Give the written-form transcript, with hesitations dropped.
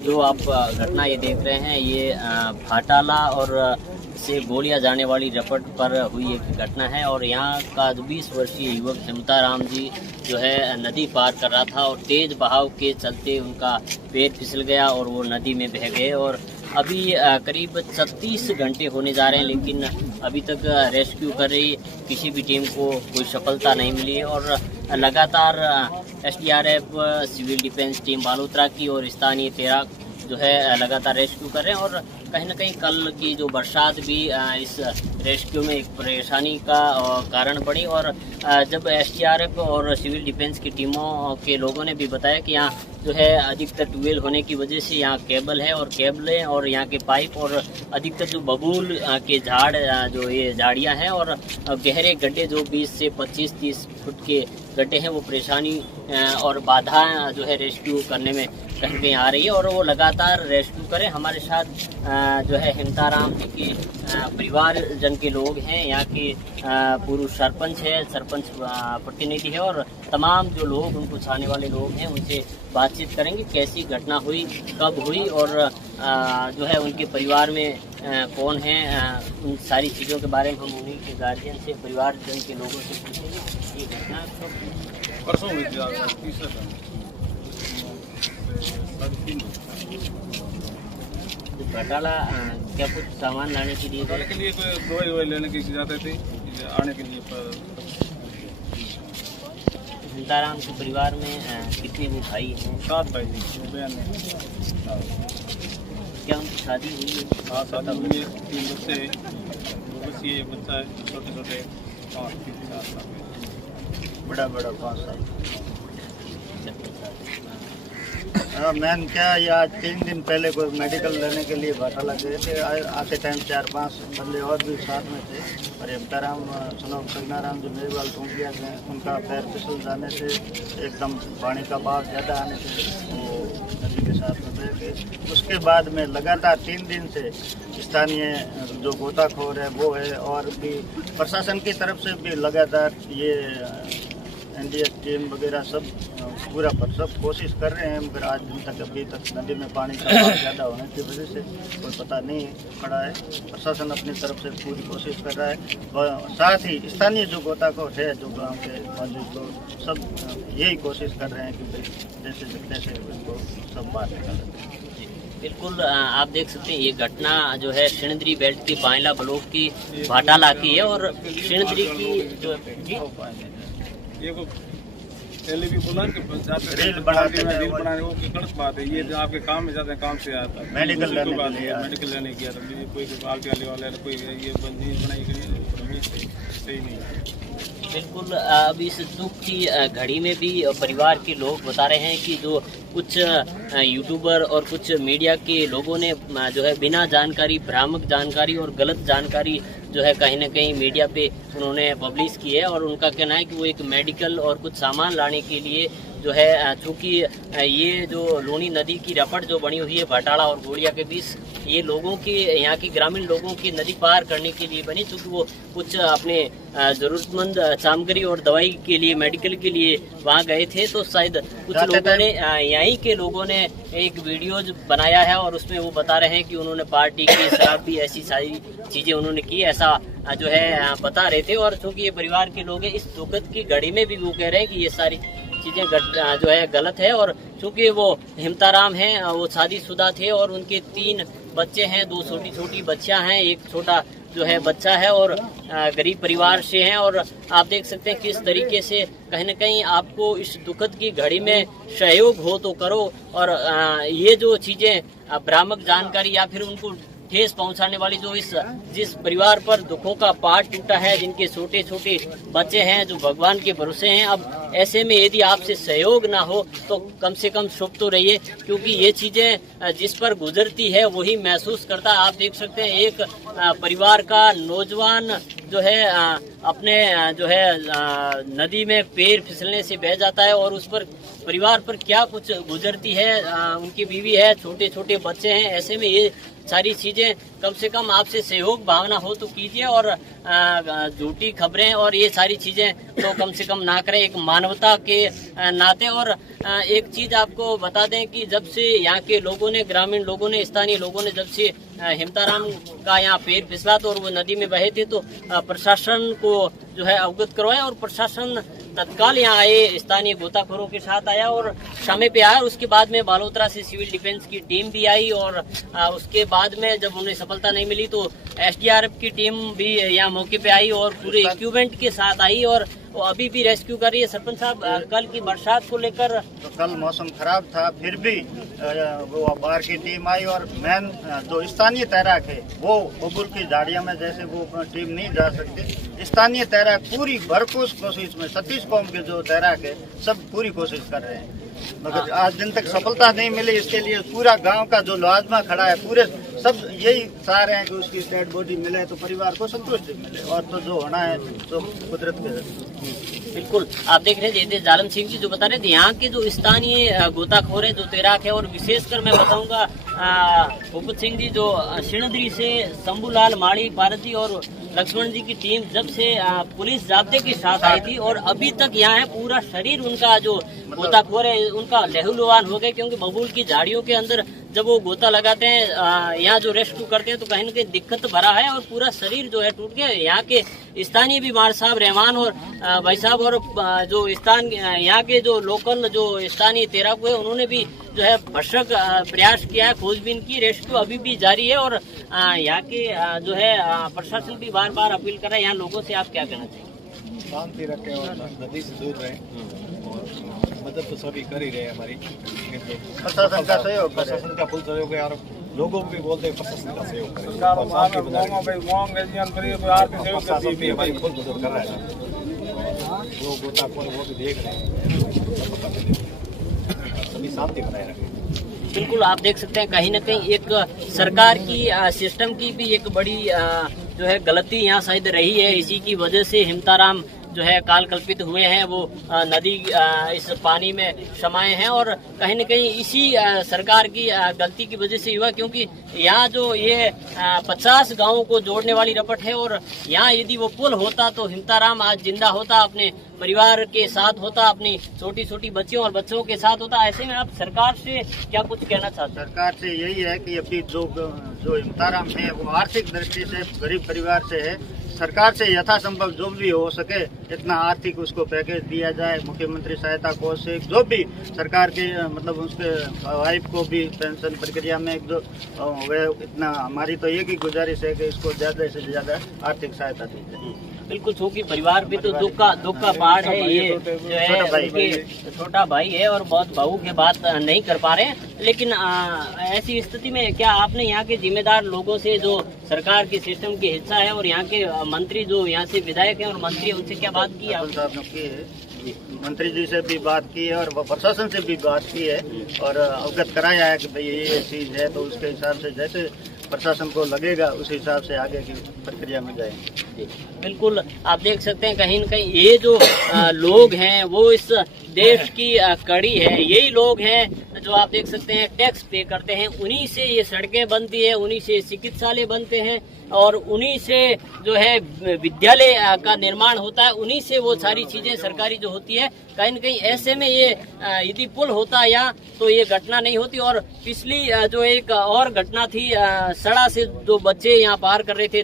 जो आप घटना ये देख रहे हैं ये भाटाला और से गोलियां जाने वाली रपट पर हुई एक घटना है। और यहाँ का 20 वर्षीय युवक हिमताराम जी जो है नदी पार कर रहा था और तेज बहाव के चलते उनका पैर फिसल गया और वो नदी में बह गए। और अभी करीब 36 घंटे होने जा रहे हैं, लेकिन अभी तक रेस्क्यू कर रही किसी भी टीम को कोई सफलता नहीं मिली है। और लगातार SDRF, civil defence team Balotra की और स्थानीय तैराक जो है लगातार रेस्क्यू कर रहे हैं। और कहीं ना कहीं कल की जो बरसात भी इस रेस्क्यू में एक परेशानी का कारण बनी। और जब एसडीआरएफ और सिविल डिफेंस की टीमों के लोगों ने भी बताया कि यहाँ जो है अधिकतर ट्यूबवेल होने की वजह से यहाँ केबल है और केबलें और यहाँ के पाइप और अधिकतर जो बबूल के झाड़ जो ये झाड़ियाँ हैं और गहरे गड्ढे जो 20 से 25-30 फुट के गड्ढे हैं वो परेशानी और बाधा जो है रेस्क्यू करने में कहीं कहीं आ रही है। और वो लगातार रेस्क्यू करें। हमारे साथ जो है हिमताराम जी के परिवारजन के लोग हैं, यहाँ के पूर्व सरपंच है, सरपंच प्रतिनिधि है और तमाम जो लोग उनको चाहने वाले लोग हैं उनसे बातचीत करेंगे कैसी घटना हुई, कब हुई और जो है उनके परिवार में कौन है, उन सारी चीज़ों के बारे में हम उन्हीं के गार्जियन से, परिवारजन के लोगों से पूछेंगे। ये घटना परसों हुई थी, घटाला क्या कुछ सामान लाने के लिए के लिए कोई दवाई ववाई लेने के लिए जाते थे, आने के लिए हिमताराम के परिवार में कितने वो भाई हैं? 7 भाई थे। क्या उनकी शादी हुई है? हाँ, शादी हुई है, 3 बच्चे, 2 बच्चे, एक बच्चा है, छोटे छोटे 5-4 साल, बड़ा 5 साल। मैन क्या ये आज 3 दिन पहले कोई मेडिकल लेने के लिए भाटाला गए थे। आते टाइम 4-5 बंदे और भी साथ में थे। और हिमताराम सगनाराम जो मेघवाल टूंगिया हैं उनका पैर फिसल जाने से एकदम पानी का बहाव ज़्यादा आने से वो नदी के साथ में बह गए। उसके बाद में लगातार 3 दिन से स्थानीय जो गोताखोर है वो है और भी प्रशासन की तरफ से भी लगातार ये एनडीएस टीम वगैरह सब पूरा पर सब कोशिश कर रहे हैं, मगर आज दिन तक अभी तक नदी में पानी का बहाव ज़्यादा होने की वजह से कोई पता नहीं पड़ा है। प्रशासन अपनी तरफ से पूरी कोशिश कर रहा है और साथ ही स्थानीय जो गोताखोर है, जो गांव के मौजूद लोग सब यही कोशिश कर रहे हैं कि जैसे तैसे उनको सब बाहर निकालें। बिल्कुल, आप देख सकते हैं ये घटना जो है सिणद्री बेल्ट की पायला ब्लॉक की भाटाला की है। और सिणद्री की जो ये को पहले भी बोला कि रील बनाने वो गलत बात है। ये जो आपके काम में जाते हैं, काम से आता है मेडिकल लेने गया था, कोई पार्टी वाले वाले कोई ये बंदी बनाई गई सही नहीं है। बिल्कुल, अब इस दुख की घड़ी में भी परिवार के लोग बता रहे हैं कि जो कुछ यूट्यूबर और कुछ मीडिया के लोगों ने जो है बिना जानकारी, भ्रामक जानकारी और गलत जानकारी जो है कहीं ना कहीं मीडिया पे उन्होंने पब्लिश की है। और उनका कहना है कि वो एक मेडिकल और कुछ सामान लाने के लिए जो है, चूँकि ये जो लूनी नदी की रपट जो बनी हुई है भाटाला और गोलिया के बीच, ये लोगों के, यहाँ के ग्रामीण लोगों की नदी पार करने के लिए बनी। चूँकि वो कुछ अपने ज़रूरतमंद सामग्री और दवाई के लिए, मेडिकल के लिए वहाँ गए थे, तो शायद कुछ लोगों ने, यहीं के लोगों ने एक वीडियो बनाया है और उसमें वो बता रहे हैं कि उन्होंने पार्टी की, शराब भी, ऐसी सारी चीज़ें उन्होंने की, ऐसा जो है बता रहे थे। और चूँकि ये परिवार के लोग हैं, इस दुखद की घड़ी में भी वो कह रहे हैं कि ये सारी चीज़ें जो है गलत है। और चूँकि वो हिमताराम हैं, वो शादीशुदा थे और उनके 3 बच्चे हैं, 2 छोटी छोटी बच्चियां हैं, एक छोटा जो है बच्चा है और गरीब परिवार से हैं। और आप देख सकते हैं किस तरीके से कहीं ना कहीं आपको इस दुखद की घड़ी में सहयोग हो तो करो। और ये जो चीज़ें भ्रामक जानकारी या फिर उनको ठेस पहुंचाने वाली जो जिस परिवार पर दुखों का पहाड़ टूटा है, जिनके छोटे छोटे बच्चे हैं जो भगवान के भरोसे हैं, अब ऐसे में यदि आपसे सहयोग ना हो तो कम से कम चुप तो रहिए, क्योंकि ये चीजें जिस पर गुजरती है वही महसूस करता है। आप देख सकते हैं एक परिवार का नौजवान जो है अपने जो है नदी में पैर फिसलने से बह जाता है और उस पर परिवार पर क्या कुछ गुजरती है। उनकी बीवी है, छोटे छोटे बच्चे हैं। ऐसे में ये सारी चीजें कम से कम आपसे सहयोग भावना हो तो कीजिए और झूठी खबरें और ये सारी चीजें तो कम से कम ना करें, एक मानवता के नाते। और एक चीज आपको बता दें कि जब से यहाँ के लोगों ने, ग्रामीण लोगों ने, स्थानीय लोगों ने जब से हेमताराम का यहाँ पैर फिसला तो और वो नदी में बहे थे तो प्रशासन को जो है अवगत करवाया और प्रशासन तत्काल यहाँ आए, स्थानीय गोताखोरों के साथ आया और समय पे आया। उसके बाद में बालोतरा से सिविल डिफेंस की टीम भी आई और उसके बाद में जब उन्हें सफलता नहीं मिली तो एसडीआरएफ की टीम भी यहाँ मौके पे आई और पूरे इक्विपमेंट के साथ आई और वो अभी भी रेस्क्यू कर रही है। सरपंच साहब, कल की बरसात को लेकर तो कल मौसम खराब था, फिर भी वो बाहर की टीम आई और मेन जो स्थानीय तैराक है वो बबुल की झाड़ियों में जैसे वो टीम नहीं जा सकती, स्थानीय तैराक पूरी भरपूर कोशिश में 36 कौम के जो तैराक है सब पूरी कोशिश कर रहे हैं, मगर आज दिन तक सफलता नहीं मिली। इसके लिए पूरा गांव का जो लाजमा खड़ा है, पूरे सब यही चाह रहे हैं कि उसकी डेड बॉडी मिले तो परिवार को संतुष्टि मिले और तो जो होना है तो कुदरत के। बिल्कुल, आप देख रहे थे जालम सिंह जी जो बता रहे थे यहाँ के जो स्थानीय गोताखोर है, जो तैराक है और विशेषकर मैं बताऊंगा भूपत सिंह जी जो सिणधरी से शंभूलाल, माड़ी, पारसी और लक्ष्मण जी की टीम जब से पुलिस जाब्ते के साथ आई थी और अभी तक यहाँ है, पूरा शरीर उनका जो गोताखोर है उनका लहूलुहान हो गए, क्योंकि बबूल की झाड़ियों के अंदर जब वो गोता लगाते हैं, यहाँ जो रेस्क्यू करते हैं तो कहीं न कहीं दिक्कत भरा है और पूरा शरीर जो है टूट गया। यहाँ के स्थानीय भी मार साहब, रहमान और भाई साहब और जो यहाँ के जो लोकल जो स्थानीय तैराक है उन्होंने भी जो है भरसक प्रयास किया है, खोजबीन की, रेस्क्यू अभी भी जारी है और यहाँ के जो है प्रशासन भी बार बार अपील कर रहे हैं। यहाँ लोगों से आप क्या कहना चाहिए? शांति रखें और नदी से दूर रहें और मदद तो सभी कर ही रहे हैं हमारी, प्रशासन का सहयोग, प्रशासन का फुल सहयोग है और लोगों को भी बोलते हैं प्रशासन का सहयोग करें। प्रशासन भी हमारी फुल मदद कर रहा है, जो गोताखोर वो भी देख रहे हैं, सभी शांति बनाए रखें। बिल्कुल, आप देख सकते हैं कहीं न कहीं एक सरकार की सिस्टम की भी एक बड़ी जो है गलती यहाँ शायद रही है। इसी की वजह से हेमताराम जो है काल कल्पित हुए हैं, वो नदी इस पानी में समाये हैं और कहीं न कहीं इसी सरकार की गलती की वजह से हुआ, क्योंकि यहाँ जो ये 50 गांवों को जोड़ने वाली रपट है और यहाँ यदि वो पुल होता तो हेमताराम आज जिंदा होता, अपने परिवार के साथ होता, अपनी छोटी छोटी बच्चियों और बच्चों के साथ होता। ऐसे में आप सरकार से क्या कुछ कहना चाहते हैं? सरकार से यही है कि अभी जो हेमताराम है वो आर्थिक दृष्टि से गरीब परिवार से है, सरकार से यथासंभव जो भी हो सके इतना आर्थिक उसको पैकेज दिया जाए, मुख्यमंत्री सहायता कोष से जो भी सरकार के मतलब उसके वाइफ को भी पेंशन प्रक्रिया में जो वे इतना, हमारी तो एक ही गुजारिश है कि इसको ज्यादा से ज्यादा आर्थिक सहायता दी जाए। बिल्कुल, चूंकि परिवार पे तो दुख का पहाड़ है, ये जो है उनके छोटा भाई है और बहुत भावुक है, बात नहीं कर पा रहे हैं। लेकिन ऐसी स्थिति में क्या आपने यहाँ के जिम्मेदार लोगों से, जो सरकार के सिस्टम के हिस्सा है और यहाँ के मंत्री जो यहाँ से विधायक हैं और मंत्री, उनसे क्या बात की साहब ने की है? मंत्री जी से भी बात की है और प्रशासन से भी बात की है और अवगत कराया है कि भाई ये चीज है, तो उसके हिसाब से जैसे प्रशासन को लगेगा उस हिसाब से आगे की प्रक्रिया में जाएंगे। बिल्कुल, आप देख सकते हैं कहीं न कहीं ये जो लोग हैं वो इस देश की कड़ी है, यही लोग हैं जो आप देख सकते हैं टैक्स पे करते हैं, उन्हीं से ये सड़कें बनती है, उन्हीं से चिकित्सालय बनते हैं और उन्हीं से जो है विद्यालय का निर्माण होता है, उन्हीं से वो सारी चीजें सरकारी जो होती है। कहीं न कहीं ऐसे में ये यदि पुल होता या तो ये घटना नहीं होती। और पिछली जो एक और घटना थी, सड़ा से जो बच्चे यहाँ पार कर रहे थे